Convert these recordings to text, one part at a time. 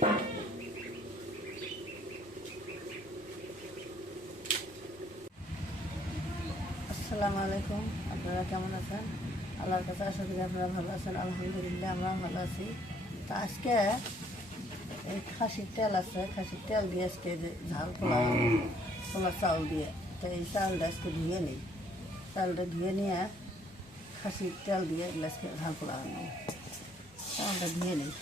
আসসালামু আলাইকুম, আপনারা কেমন আছেন? আল্লাহর কাছে আশা করি আপনারা ভালো আছেন। আলহামদুলিল্লাহ আমরা ভালো আছি। তো আজকে এই খাসির তেল আছে, খাসির তেল দিয়ে আজকে যে ঝাল পোলা চাউল দিয়ে, তো এই চাউলটা আজকে ধুয়ে নিই। চাউলটা ধুয়ে নিয়ে খাসির তেল দিয়ে আজকে ঝাল পোলা আনবো। চাউলটা ধুয়ে নিই।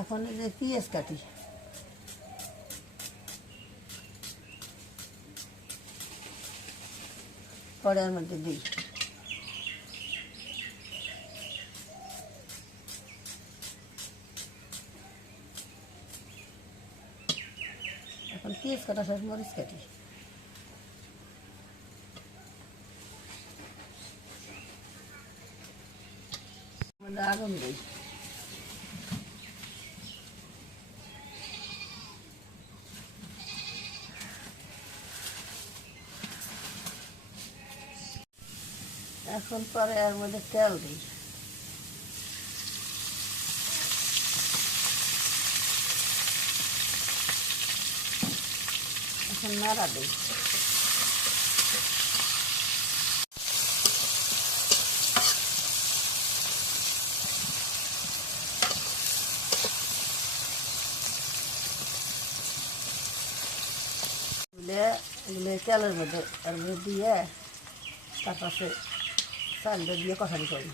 এখন এই যে পেঁয়াজ কাটি, কড়াইয়ের মধ্যে দিই। এখন পেঁয়াজ কাটা শেষ, মরিচ কাটি। আগুন দিই। এখন পরে এর মধ্যে তেল দিই। এখন নাড়া দিই। এগুলো তেলের মধ্যে এর মধ্যে দিয়ে তারপরে চালটা দিয়ে কষানি করি।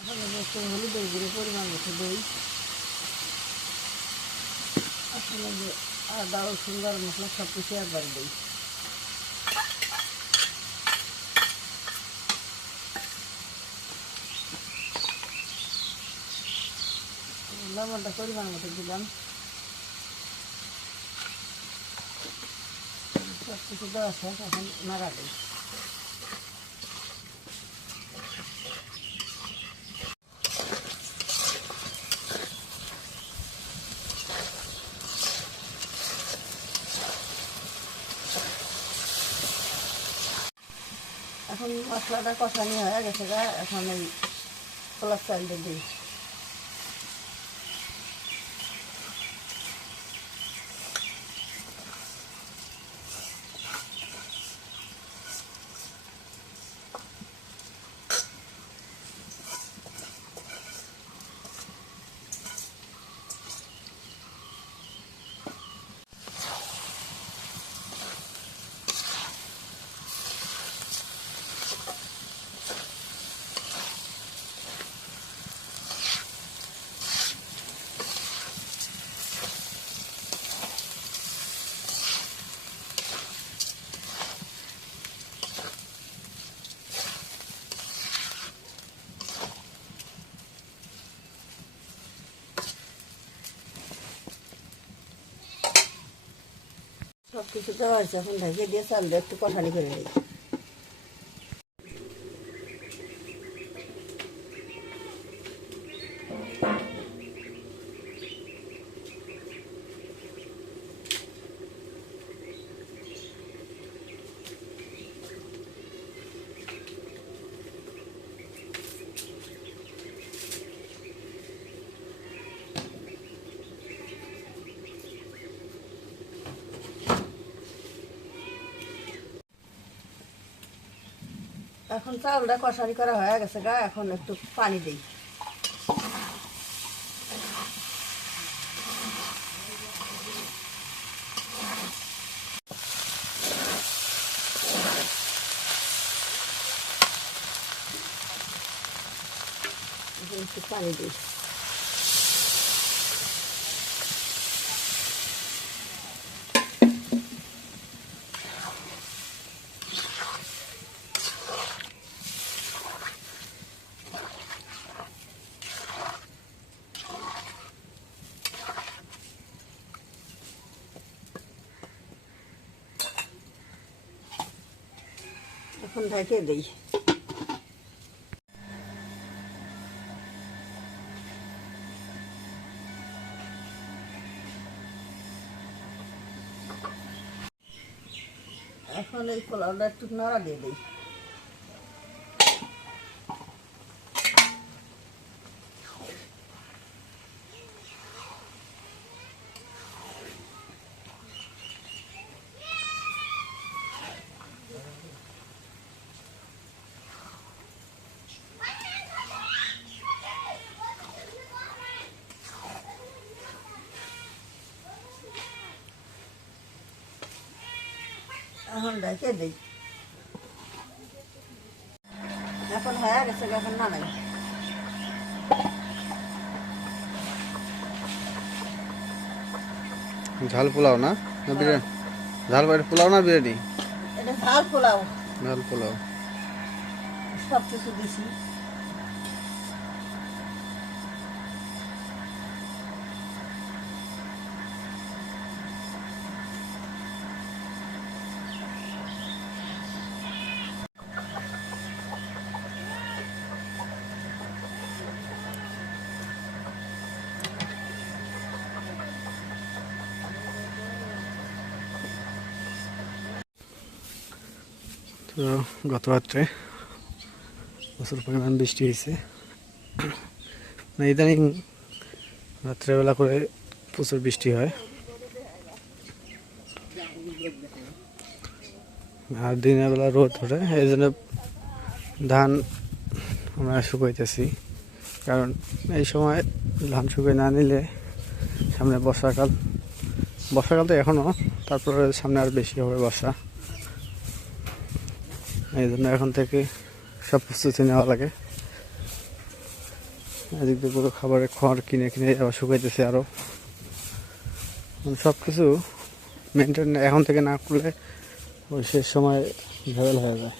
এখন একটু হলুদের গুঁড়ো পরিমাণ মতো দিই। আসলে যে আদা রসুন গরম মশলা সব কিছু একবার দিই। লবণটা পরিমাণ মতো দিলাম। সব কিছু দেওয়া শেষ, এখন নাড়া দিই। এখন মশলাটা কষানি হয়ে গেছে, এখন এই পোলার চালটা দিই। সব কিছু দেওয়া হয়েছে, এখন ঢেকে দিয়ে চালটা একটু কষানি করে নিই। এখন চাউলটা কষানি করা হয়ে গেছে গা, এখন একটু পানি দিই। একটু পানি দিই। এখন ঢেকে দিই। এখন এই পোলাওটা একটু নাড়া দিয়ে দিই। এখন ঢেকে দিই। এখন হয়ে গেছে, এখন নাড়াই। ঝাল পোলাও না বিরিয়ানি? ঝাল পোলাও না বিরিয়ানি? এটা ঝাল পোলাও। ঝাল পোলাও সব কিছু দিছি। তো গত রাত্রে প্রচুর পরিমাণ বৃষ্টি হয়েছে। ইদানিং রাত্রেবেলা করে প্রচুর বৃষ্টি হয়, আর দিনের বেলা রোদ ওঠে। এই জন্য ধান আমরা শুকাইতেছি, কারণ এই সময় ধান শুকিয়ে না নিলে সামনে বর্ষাকাল তো এখনও, তারপরে সামনে আর বেশি হবে বর্ষা। এই জন্য এখন থেকে সব প্রস্তুতি নেওয়া লাগে। এদিক দিয়ে পুরো খড় কিনে আবার শুকাইতেছে। আরও সব কিছু মেনটেন এখন থেকে না করলে ওই শেষ সময় ঝামেলা হয়ে যায়।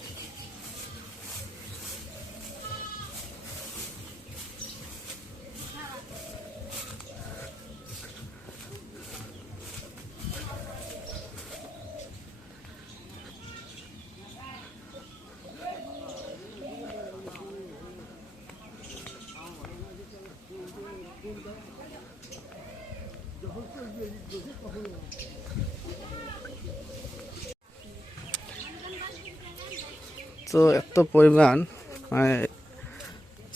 তো এত পরিমাণ মানে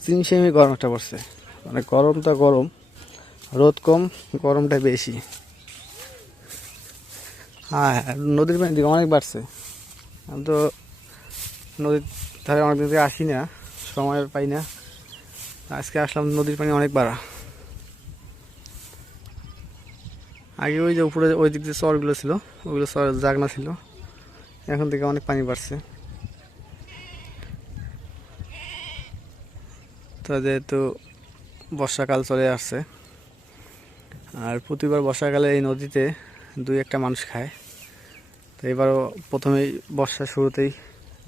চিমসেমি গরম একটা পড়ছে, মানে গরমটা গরম, রোদ কম, গরমটা বেশি। হ্যাঁ, নদীর পানি দিকে অনেক বাড়ছে। আমি তো নদীর ধারে অনেকদিন থেকে আসি না, সময় পাই না। আজকে আসলাম, নদীর পানি অনেক বাড়া। আগে ওই যে উপরে ওই দিক যে চরগুলো ছিল, ওগুলো চর জাগনা ছিল, এখন থেকে অনেক পানি বাড়ছে। তো যেহেতু বর্ষাকাল চলে আসছে, আর প্রতিবার বর্ষাকালে এই নদীতে দুই একটা মানুষ খায়। তো এবারও প্রথমেই বর্ষার শুরুতেই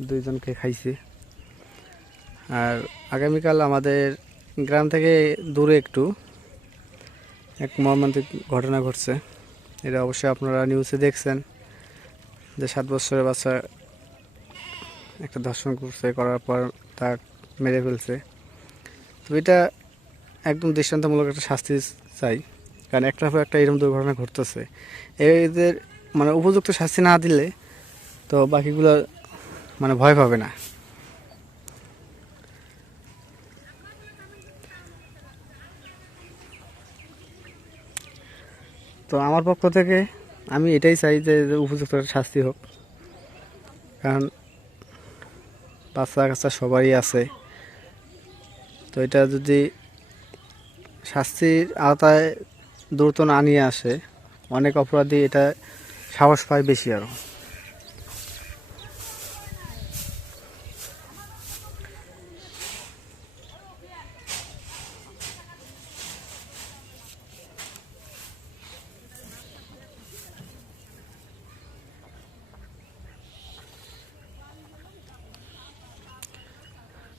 দুইজনকে খাইছি। আর আগামীকাল আমাদের গ্রাম থেকে দূরে একটু এক মর্মান্তিক ঘটনা ঘটছে। এটা অবশ্যই আপনারা নিউজে দেখছেন যে 7 বছরের বাচ্চা একটা ধর্ষণ করছে, করার পর তা মেরে ফেলছে। তো এটা একদম দৃষ্টান্তমূলক একটা শাস্তি চাই, কারণ একটার পর একটা এরকম দুর্ঘটনা ঘটতেছে। এদের মানে উপযুক্ত শাস্তি না দিলে তো বাকিগুলো মানে ভয় পাবে না। তো আমার পক্ষ থেকে আমি এটাই চাই যে উপযুক্ত একটা শাস্তি হোক, কারণ বাচ্চা কাচ্চা সবারই আছে। তো এটা যদি শাস্তির আওতায় দ্রুত না নিয়ে আসে, অনেক অপরাধী এটা সাহস পায় বেশি আরও।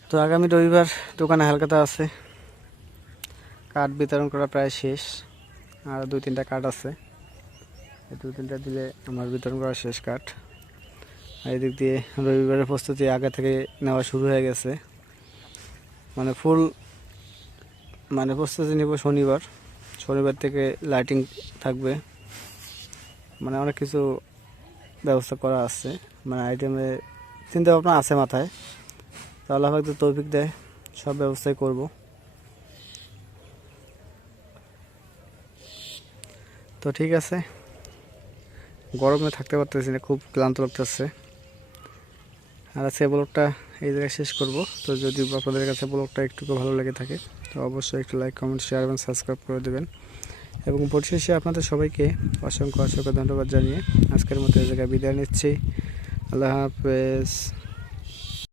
তো আগামী রবিবার দোকানে হালখাতা আছে, কার্ড বিতরণ করা প্রায় শেষ, আর 2-3টা কার্ড আছে, এই 2-3টা দিলে আমার বিতরণ করা শেষ কার্ড। আর এদিক দিয়ে রবিবারের প্রস্তুতি আগে থেকে নেওয়া শুরু হয়ে গেছে, মানে ফুল প্রস্তুতি নিব শনিবার থেকে লাইটিং থাকবে, মানে অনেক কিছু ব্যবস্থা করা আছে, মানে আইটেমে চিন্তা ভাবনা আছে মাথায়। তো আল্লাহ পাক যদি তৌফিক দেয় সব ব্যবস্থাই করব। তো ঠিক আছে, গরমে থাকতে পারতেছি না, খুব ক্লান্ত লাগতেছে। আর আজকে ব্লগটা এই জায়গায় শেষ করব। তো যদি আপনাদের কাছে ব্লগটা একটু ভালো লেগে থাকে তো অবশ্যই একটু লাইক, কমেন্ট, শেয়ার এবং সাবস্ক্রাইব করে দেবেন। এবং পরিশেষে আপনাদের সবাইকে অসংখ্য ধন্যবাদ জানিয়ে আজকের মতো এই জায়গায় বিদায় নিচ্ছি। আল্লাহ হাফেজ।